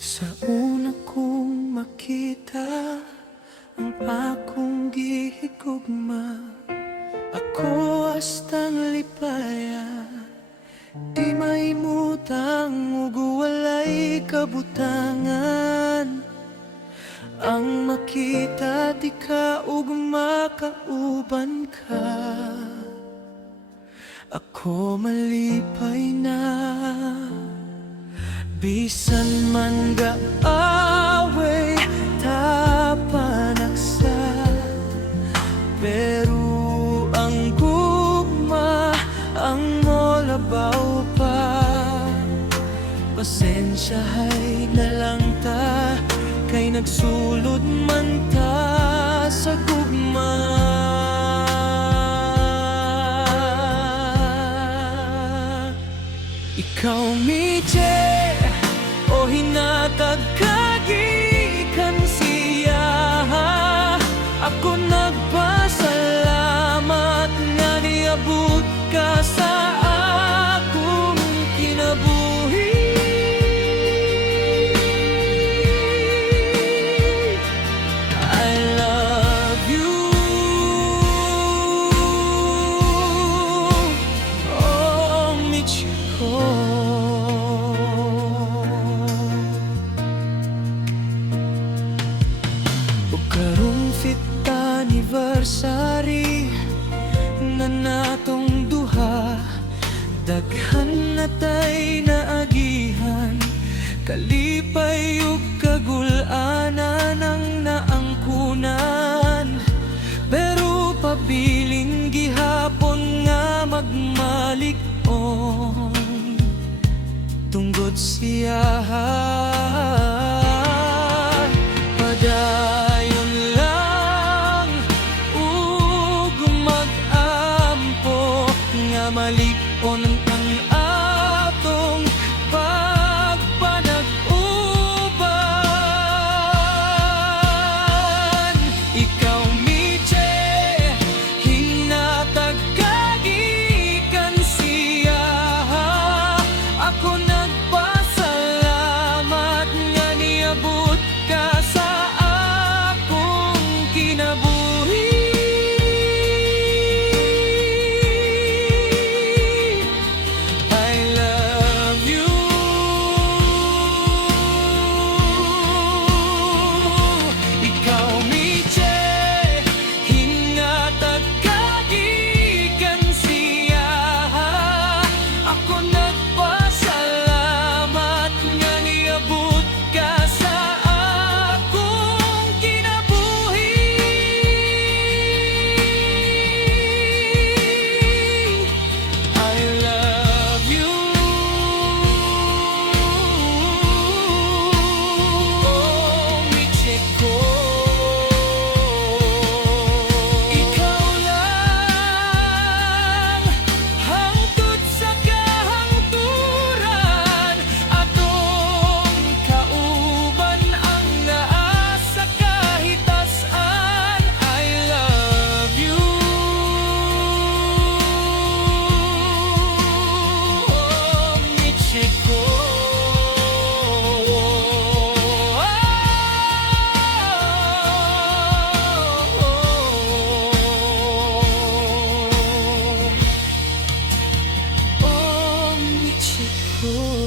Sa una kong makita ang akong gihigugma, ako hastang lipaya, di maimutang ug walay kabutangan. Ang makita di ka ug makauban ka, ako malipay na. Bisan man gaaway tapanaksa, pero ang gugma ang molabaw pa. Pasensyahay na lang ta, kay nagsulod man ta sa gugma. Ikaw medyo o hinatag kagikan siya, ako nagpasalamat nga niabot ka sa akong kinabuhi. I love you, oh Michiko. Karong 5th anniversary na natong duha, daghan na tay naagihan, kalipay ug kagul-anan ang naangkunan. Pero pabiling gihapon nga magmalig-on tungod siya. Padayon lang ug mag-ampo nga malig-on ang atong pagpanag-uban. Ikaw Miche, hinatag kagikan siya, ako nagpasalamat nga niabot ka sa kinabuhi. I love you, ikaw Miche, hinatag kagikan siya, ako nagpasalamat nga niabot ka sa oh Michiko.